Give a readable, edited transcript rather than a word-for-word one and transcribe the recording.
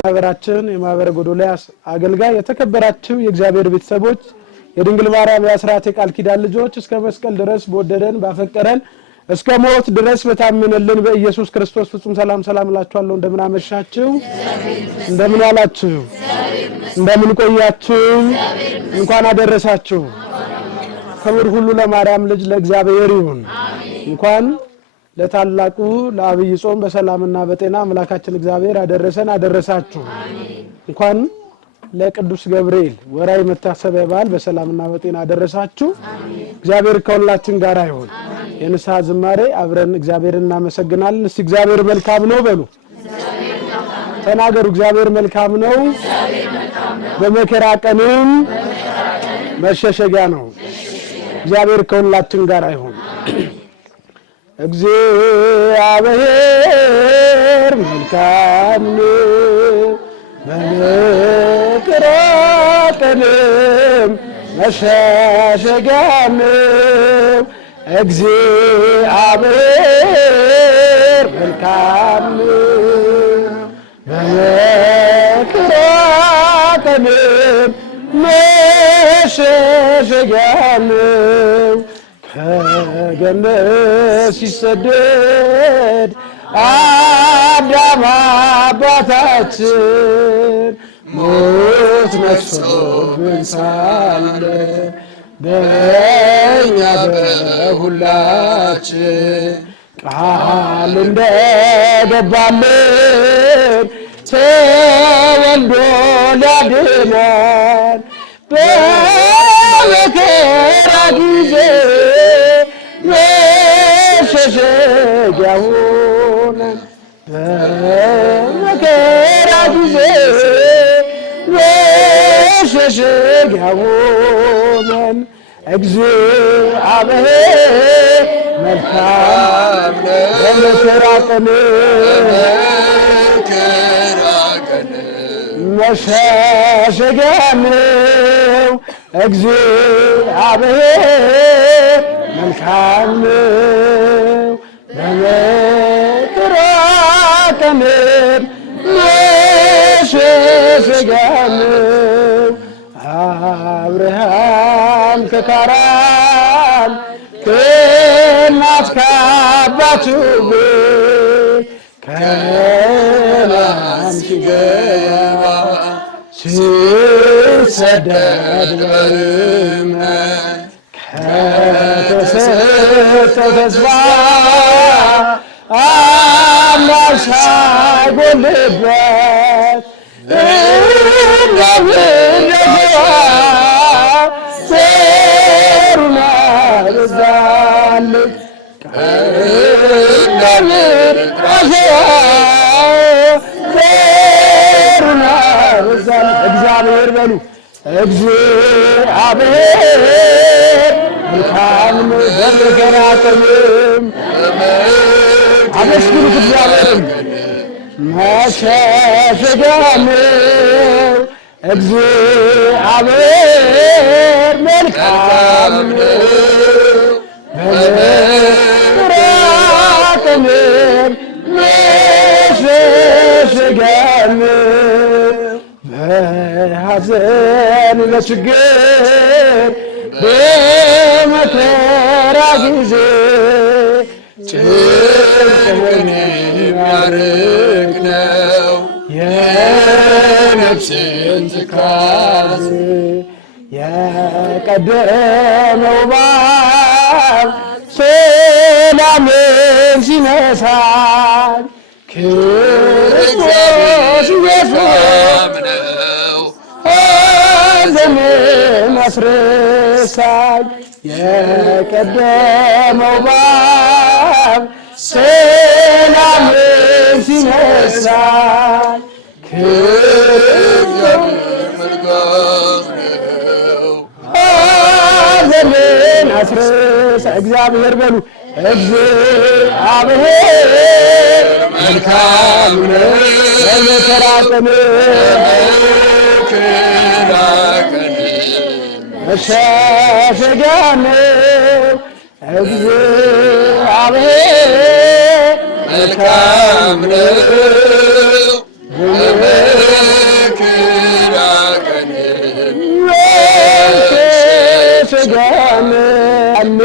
ማህበራችን የማህበረ ጎዶልያስ አገልጋይ የተከበራችሁ የእግዚአብሔር ቤተሰቦች የድንግል ማርያም የአስራት የቃል ኪዳን ልጆች እስከ መስቀል ድረስ በወደደን ባፈቀረን እስከ ሞት ድረስ በታመነልን በኢየሱስ ክርስቶስ ፍጹም ሰላም እላችኋለሁ። እንደምን አመሻችሁ? እንደምን ዋላችሁ? እንደምን ቆያችሁ? እንኳን አደረሳችሁ። ክብር ሁሉ ለማርያም ልጅ ለእግዚአብሔር ይሁን። እንኳን ለታላቁ ለአብይ ጾም በሰላምና በጤና አምላካችን እግዚአብሔር አደረሰን አደረሳችሁ። እንኳን ለቅዱስ ገብርኤል ወራይ መታሰቢያ በዓል በሰላምና በጤና አደረሳችሁ። እግዚአብሔር ከሁላችን ጋር ይሁን። የንስሐ ዝማሬ አብረን እግዚአብሔርን እናመሰግናለን። እስቲ እግዚአብሔር መልካም ነው በሉ። ተናገሩ። እግዚአብሔር መልካም ነው፣ በመከራ ቀንም መሸሸጊያ ነው። እግዚአብሔር ከሁላችን ጋር ይሁን። እግዚአብሔር መልካም ነው፣ በመከራ ቀንም መሸሸጊያ ነው። እግዚአብሔር መልካም ነው፣ በመከራ ቀንም መሸሸጊያ ነው። ከገነት ሲሰደድ አዳም አባታችን ሞት ነግሶብን ሳለ በእኛ በሁላችን ቃል እንደገባልን ተወልዶ ሊያድነን በመከራ ጊዜ መሸሸጊያ ሆነን በመከራ ጊዜ መሸሸጊያ ሆነን እግዚአብሔር መልካም ነው፣ በመከራ ቀን መሸሸጊያ ነው። እግዚአብሔር መልካም ነው፣ በመከራ ቀን መሸሸጊያ ነው። አብርሃም ከካራን ከእናት ከአባቱ ቤት ከነዓን ሲገባ ሲሰደድ በእምነት ከተሰጠው ተስፋ አንዳች ሳይጎልበት ዘሩን አበዛለት እንደምድር አሸዋ ዘሩን አበዛለት። እግዚአብሔር በሉ። እግዚአብሔር መልካም ነው፣ በመከራ ቀንም አመስግኑት። እግዚአብሔርን መሸሸጊያ ነው። እግዚአብሔር መልካም ነው፣ በመከራ ቀንም መሸሸጊያ ነው። በሐዘን በችግር በመከራ ጊዜ ጭንቅን የሚያርቅ ነው የነፍስን ትካዜ። የቀደመው እባብ ሰላምን ሲነሳን ክርስቶስ ኢየሱስ ሐዘንን አስረሳኝ። የቀደመው እባብ ሰላምን ሲነሳን ክርስቶስ ሐዘንን አስረሳኝ። እግዚአብሔር በሉ። እግዚአብሔር መልካም ነው፣ በመከራ ቀን መሸሸጊያ ነው። እግዚአብሔር መልካም ነው። ስጋን